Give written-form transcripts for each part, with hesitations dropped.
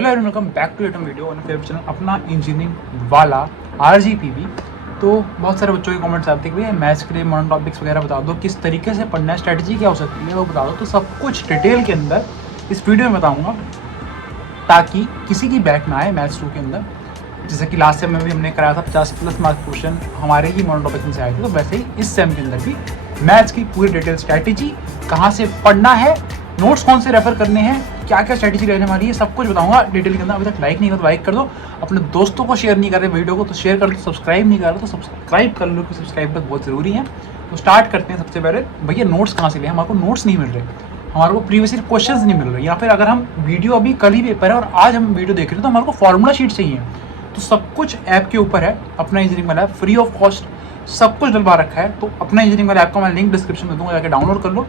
Hello everyone, welcome back to atom video on favourite channel अपना engineering वाला RGPV. तो बहुत सारे बच्चों के कमेंट्स आते हैं कि भैया मैथ्स के लिए मॉडर्न टॉपिक्स वगैरह बता दो, किस तरीके से पढ़ना है, स्ट्रैटेजी क्या हो सकती है वो बता दो। तो सब कुछ डिटेल के अंदर इस वीडियो में बताऊंगा ताकि किसी की बैक ना आए मैथ्स 2 के अंदर। जैसे कि लास्ट सेम में भी हमने कराया था 50+ मार्क्स क्वेश्चन हमारे ही मॉडर्न टॉपिक्स में से आए थे, तो वैसे ही इस सेम के अंदर भी मैथ्स की पूरी डिटेल स्ट्रैटेजी, कहाँ से पढ़ना है, नोट्स कौन से रेफर करने हैं, क्या क्या स्ट्रैटेजी रहने वाली है, सब कुछ बताऊंगा डिटेल के अंदर। अभी तक लाइक नहीं कर तो लाइक कर दो, अपने दोस्तों को शेयर नहीं कर रहे वीडियो को तो शेयर कर दो, सब्सक्राइब नहीं कर रहे तो सब्सक्राइब कर लो, क्योंकि सब्सक्राइब तो बहुत ज़रूरी है। तो स्टार्ट करते हैं। सबसे पहले भैया नोट्स कहाँ से लें, हमारे को नोट्स नहीं मिल रहे, हमारे को प्रीवियस ईयर क्वेश्चंस नहीं मिल रहे, या फिर अगर हम वीडियो अभी कल ही पेपर है और आज हम वीडियो देख रहे हैं तो हमारे को फॉर्मूला शीट चाहिए। तो सब कुछ ऐप के ऊपर है, अपना इंजीनियरिंग वाला ऐप फ्री ऑफ कॉस्ट सब कुछ डलवा रखा है। तो अपना इंजीनियरिंग वाला ऐप का मैं लिंक डिस्क्रिप्शन में दूंगा, जाकर डाउनलोड कर लो।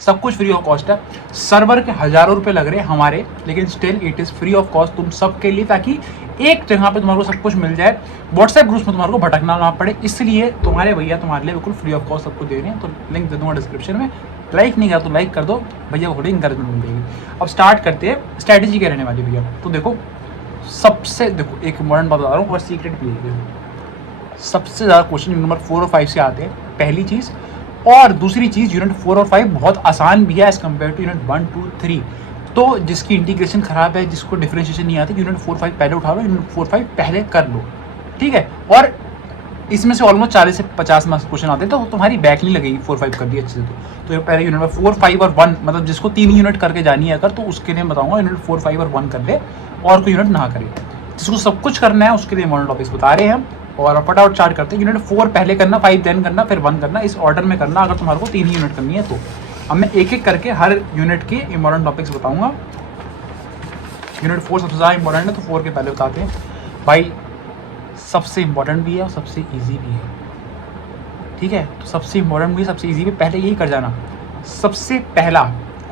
सब कुछ फ्री ऑफ कॉस्ट है। सर्वर के हज़ारों रुपए लग रहे हैं हमारे, लेकिन still it is free of cost तुम सबके लिए, ताकि एक जगह पे तुम्हारे को सब कुछ मिल जाए, व्हाट्सएप ग्रुप्स में तुम्हारे को भटकना ना पड़े। इसलिए तुम्हारे भैया तुम्हारे लिए बिल्कुल फ्री ऑफ कॉस्ट सब कुछ दे रहे हैं। तो लिंक दे दूंगा डिस्क्रिप्शन में, लाइक नहीं करा तो लाइक कर दो भैया, थोड़ी इंकरेजमेंट मिलेगी। अब स्टार्ट करते हैं। स्ट्रैटेजी क्या रहने वाली भैया, तो देखो सबसे देखो एक मॉडर्न बात बता रहा हूँ और सीक्रेट भी है। सबसे ज़्यादा क्वेश्चन यूनिट नंबर 4 और 5 से आते हैं, पहली चीज़। और दूसरी चीज़ यूनिट 4 और 5 बहुत आसान भी है एज़ कम्पेयर टू यूनिट 1, 2, 3। तो जिसकी इंटीग्रेशन खराब है, जिसको डिफरेंशिएशन नहीं आती, यूनिट 4, 5 पहले उठा लो, यूनिट 4, 5 पहले कर लो, ठीक है। और इसमें से ऑलमोस्ट 40 से 50 मार्क्स क्वेश्चन आते हैं, तो तुम्हारी बैक नहीं लगेगी 4, 5 कर दी अच्छे से। तो पहले यूनिट 4, 5 और 1, मतलब जिसको 3 यूनिट करके जानी है अगर, तो उसके लिए बताऊंगा यूनिट 4, 5 और 1 कर ले, और कोई यूनिट ना करे। जिसको सब कुछ करना है उसके लिए मॉडल टॉपिक्स बता रहे हैं हम, और फटाफट स्टार्ट करते हैं। यूनिट 4 पहले करना, 5 देन करना, फिर 1 करना, इस ऑर्डर में करना अगर तुम्हारे को 3 ही यूनिट करनी है तो। अब मैं एक एक करके हर यूनिट के इम्पोर्टेंट टॉपिक्स बताऊंगा। यूनिट 4 सबसे ज़्यादा इंपॉर्टेंट है, तो 4 के पहले बताते हैं भाई। सबसे इंपॉर्टेंट भी है और सबसे ईजी भी है, ठीक है। तो सबसे इंपॉर्टेंट भी, सबसे ईजी भी, पहले यही कर जाना। सबसे पहला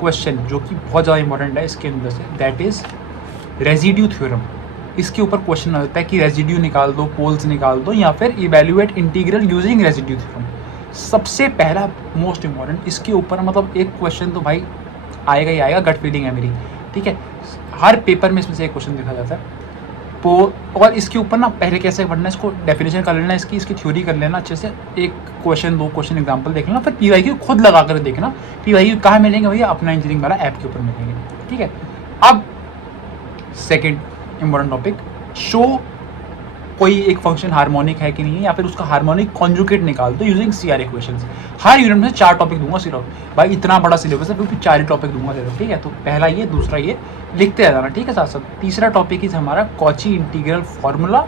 क्वेश्चन जो कि बहुत ज़्यादा इंपॉर्टेंट है इसके अंदर से, दैट इज़ रेजिड्यू थ्योरम। इसके ऊपर क्वेश्चन आता है कि रेजिड्यू निकाल दो, पोल्स निकाल दो, या फिर evaluate integral using residue theorem. सबसे पहला मोस्ट इंपॉर्टेंट इसके ऊपर, मतलब एक क्वेश्चन तो भाई आएगा ही आएगा, गट फीलिंग है मेरी, ठीक है। हर पेपर में इसमें से एक क्वेश्चन देखा जाता है। और इसके ऊपर ना पहले कैसे पढ़ना है, इसको डेफिनेशन कर लेना, इसकी थ्योरी कर लेना अच्छे से, एक क्वेश्चन 2 क्वेश्चन एग्जांपल देख लेना, फिर पीवाईक्यू खुद लगा कर देखना। पीवाईक्यू कहाँ मिलेंगे भैया, अपना इंजीनियरिंग वाला ऐप के ऊपर मिलेंगे, ठीक है। अब सेकेंड इंपॉर्टेंट टॉपिक, शो कोई एक फंक्शन हार्मोनिक है कि नहीं है, या फिर उसका हार्मोनिक कॉन्जुगेट निकाल दो यूजिंग CR इक्वेशंस। हर यूनिट में 4 टॉपिक दूंगा सिर्फ, भाई इतना बड़ा सिलेबस है क्योंकि 4 ही टॉपिक दूंगा सिर्फ, ठीक है। तो पहला ये, दूसरा ये, लिखते आ जाना, ठीक है साथ साथ। तीसरा टॉपिक इज हमारा Cauchy integral formula.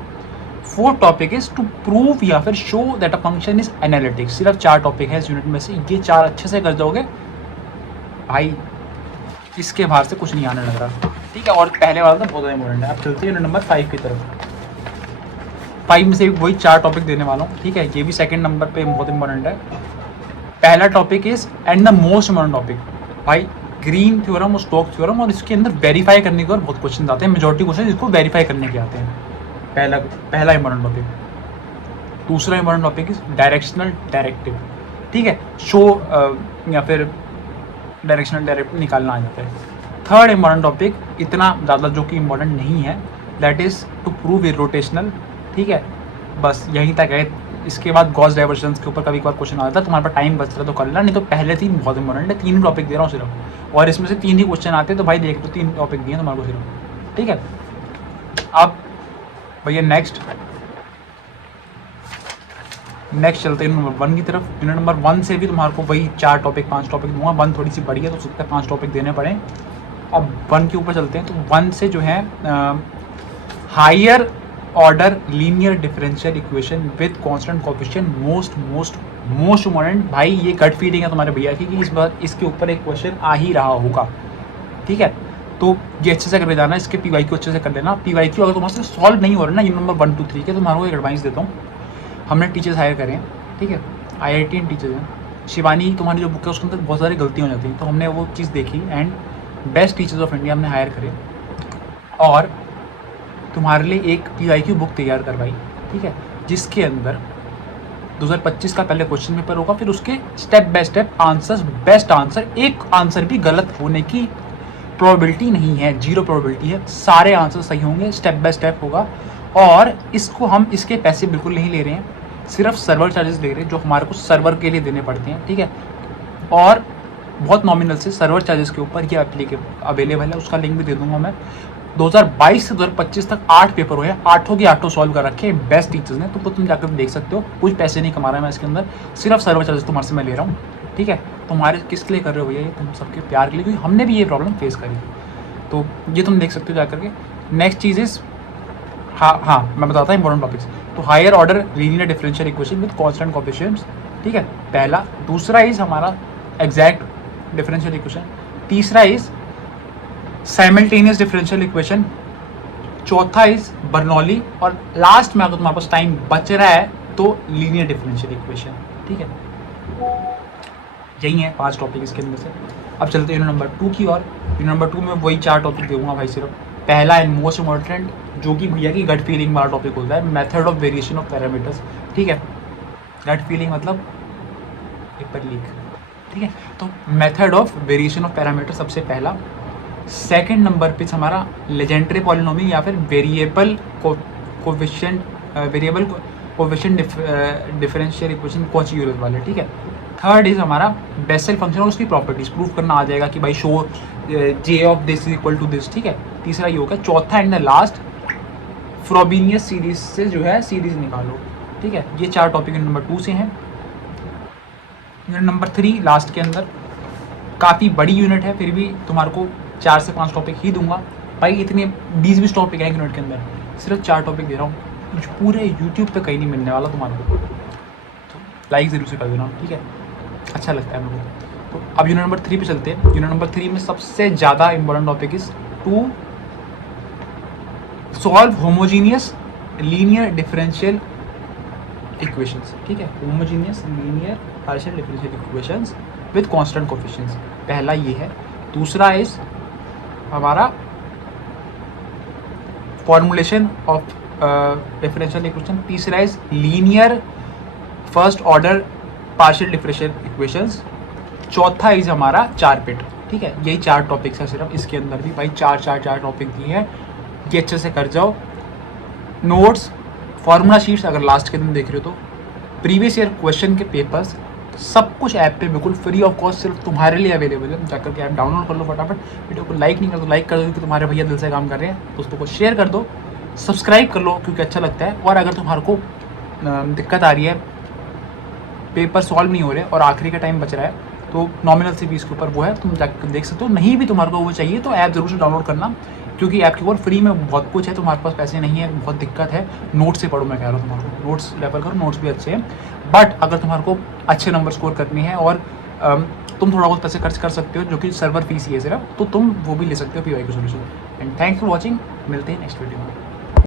4th topic is to prove या फिर show that a function is analytic. सिर्फ 4 टॉपिक है इस यूनिट में से, ये 4 अच्छे से कर जाओगे भाई, इसके बाहर से कुछ नहीं आने लग रहा, ठीक है। और पहले वाला तो बहुत इंपॉर्टेंट है। अब चलते हैं यूनिट नंबर 5 की तरफ। 5 में से वही 4 टॉपिक देने वाला हूँ, ठीक है। ये भी सेकंड नंबर पे बहुत इंपॉर्टेंट है। पहला topic is and the most important topic भाई, ग्रीन थ्योरम और स्टोक थ्योरम, और इसके अंदर वेरीफाई करने के और बहुत क्वेश्चन आते हैं, मेजॉरिटी क्वेश्चन इसको वेरीफाई करने के आते हैं। पहला इंपॉर्टेंट टॉपिक। दूसरा important topic is directional directive, ठीक है। शो या फिर डायरेक्शनल डायरेक्टिव निकालना आ जाता है। थर्ड इंपॉर्टेंट टॉपिक, इतना ज़्यादा जो कि इंपॉर्टेंट नहीं है, that is to prove irrotational, ठीक है। बस यहीं तक है। इसके बाद गॉस डाइवर्जंस के ऊपर कभी कभार क्वेश्चन आता है, तुम्हारे पास टाइम बच रहा है तो कर लेना, नहीं तो पहले 3 बहुत इंपॉर्टेंट है। 3 टॉपिक दे रहा हूँ सिर्फ, और इसमें से 3 ही क्वेश्चन आते हैं, तो भाई देख लो 3 टॉपिक दिए तुम्हारे को सिर्फ, ठीक है। अब भैया नेक्स्ट चलते हैं नंबर 1 की तरफ। यूनिट नंबर 1 से भी तुम्हारे को वही 4 टॉपिक 5 टॉपिक दूंगा। 1 थोड़ी सी बड़ी है तो सकता है 5 टॉपिक देने पड़े। अब 1 के ऊपर चलते हैं। तो 1 से जो है higher order linear differential equation with constant coefficient, most important भाई। ये गट फीलिंग है तुम्हारे भैया की कि इस बार इसके ऊपर एक क्वेश्चन आ ही रहा होगा, ठीक है। तो ये अच्छे से करके जाना, इसके पीवाईक्यू अच्छे से कर लेना। पीवाईक्यू अगर तुम्हारे से सॉल्व नहीं हो रहा ना यूनिट नंबर 1, 2, 3 के, तो तुम्हारे को एक एडवाइस देता हूँ। हमने टीचर्स हायर करें, ठीक है, IITian टीचर्स हैं। शिवानी तुम्हारी जो बुक है उसके अंदर बहुत सारी गलतियाँ हो जाती हैं, तो हमने वो चीज़ देखी and best teachers of India हमने हायर करे और तुम्हारे लिए एक PYQ बुक तैयार करवाई, ठीक है, जिसके अंदर 2025 का पहले क्वेश्चन पेपर होगा, फिर उसके step by step answers, best answer, एक आंसर भी गलत होने की प्रोबेबिलिटी नहीं है, 0 प्रोबेबिलिटी है, सारे आंसर सही होंगे, स्टेप बाय स्टेप होगा। और इसको हम इसके पैसे बिल्कुल नहीं ले रहे हैं, सिर्फ सर्वर चार्जेस ले रहे हैं जो हमारे को सर्वर के लिए देने पड़ते हैं, ठीक है। और बहुत नॉमिनल से सर्वर चार्जेस के ऊपर ये एप्लीकेबल अवेलेबल है, उसका लिंक भी दे दूंगा मैं। 2022 से 2025 तक 8 पेपर हुए हैं, 8 के 8 सॉल्व कर रखे हैं बेस्ट टीचर्स ने, तो तुम जाकर देख सकते हो। कुछ पैसे नहीं कमा रहा है मैं इसके अंदर, सिर्फ सर्वर चार्जेस तुम्हारे से मैं ले रहा हूँ, ठीक है। तुम्हारे किसके लिए कर रहे हो भैया, ये तुम सबके प्यार के लिए, क्योंकि हमने भी ये प्रॉब्लम फेस करी। तो ये तुम देख सकते हो जाकर के। नेक्स्ट चीज़ इज, हाँ मैं बताता हूँ इंपॉर्टेंट टॉपिक्स। तो higher order linear differential equation with constant coefficients, ठीक है, पहला। दूसरा इज हमारा एग्जैक्ट डिफरेंशियल इक्वेशन। तीसरा इज साइमल्टेनियस डिफरेंशियल इक्वेशन। चौथा इज बर्नौली। और लास्ट में अगर तुम्हारे पास टाइम बच रहा है तो लीनियर डिफरेंशियल इक्वेशन, ठीक है। यही है 5 टॉपिक इसके अंदर से। अब चलते हैं यूनिट नंबर 2 की ओर। यूनिट नंबर 2 में वही 4 टॉपिक दूंगा भाई सिर्फ। पहला एंड मोस्ट इम्पॉर्टेंट, जो कि भैया की गट फीलिंग वाला टॉपिक होता है, method of variation of parameters, ठीक है। गट फीलिंग मतलब पेपर लीक, ठीक है। तो method of variation of parameter सबसे पहला। सेकंड नंबर पे हमारा लेजेंड्रे पॉलिनोमी या फिर variable coefficient differential equation Cauchy use वाले, ठीक है। थर्ड इज हमारा बेसेल फंक्शन और उसकी प्रॉपर्टीज प्रूव करना आ जाएगा कि भाई show J of this is equal to this, ठीक है। तीसरा ये होगा। चौथा and the last, Frobenius series से जो है सीरीज निकालो, ठीक है। ये 4 टॉपिक यूनिट नंबर 2 से हैं। यूनिट नंबर 3 लास्ट के अंदर, काफ़ी बड़ी यूनिट है, फिर भी तुम्हारे को 4 से 5 टॉपिक ही दूंगा भाई। इतने 20-20 टॉपिक हैं यूनिट के अंदर, सिर्फ 4 टॉपिक दे रहा हूँ, पूरे यूट्यूब पे कहीं नहीं मिलने वाला तुम्हारे को। तो लाइक ज़रूर से कर देना, ठीक है, अच्छा लगता है मेरे को। तो अब यूनिट नंबर 3 पे चलते हैं। यूनिट नंबर 3 में सबसे ज़्यादा important topic is to solve homogeneous linear differential equations, ठीक है। Homogeneous linear partial differential equations with constant coefficients, पहला ये है। दूसरा इज हमारा फॉर्मूलेशन ऑफ डिफरेंशियल इक्वेशन। तीसरा is linear first order partial differential equations. चौथा इज हमारा 4 पिट, ठीक है। यही 4 टॉपिक्स है सिर्फ, इसके अंदर भी भाई 4 टॉपिक दिए हैं, ये अच्छे से कर जाओ। नोट्स, फार्मूला शीट्स अगर लास्ट के दिन देख रहे हो तो, प्रीवियस ईयर क्वेश्चन के पेपर्स, सब कुछ ऐप पे बिल्कुल फ्री ऑफ कॉस्ट सिर्फ तुम्हारे लिए अवेलेबल है। जाकर के ऐप डाउनलोड कर लो फटाफट। वीडियो को लाइक नहीं कर तो लाइक कर दो, क्योंकि तुम्हारे भैया दिल से काम कर रहे हैं। दोस्तों को शेयर कर दो, सब्सक्राइब कर लो क्योंकि अच्छा लगता है। और अगर तुम्हारे को दिक्कत आ रही है, पेपर सॉल्व नहीं हो रहे और आखिरी का टाइम बच रहा है, तो नॉमिनल सी फीस के ऊपर वो है, तुम जाकर देख सकते हो। नहीं भी तुम्हारे को वो चाहिए तो ऐप जरूर से डाउनलोड करना, क्योंकि ऐप के ऊपर फ्री में बहुत कुछ है। तुम्हारे पास पैसे नहीं है, बहुत दिक्कत है, नोट्स से पढ़ो, मैं कह रहा हूँ तुम्हारे को नोट्स रेफर करो, नोट्स भी अच्छे हैं। बट अगर तुम्हारे को अच्छे नंबर स्कोर करने हैं और तुम थोड़ा बहुत पैसे खर्च कर सकते हो, जो कि सर्वर फीस ही है सिर्फ, तो तुम वो भी ले सकते हो PY का solution. And thanks for watching, मिलते हैं नेक्स्ट वीडियो में।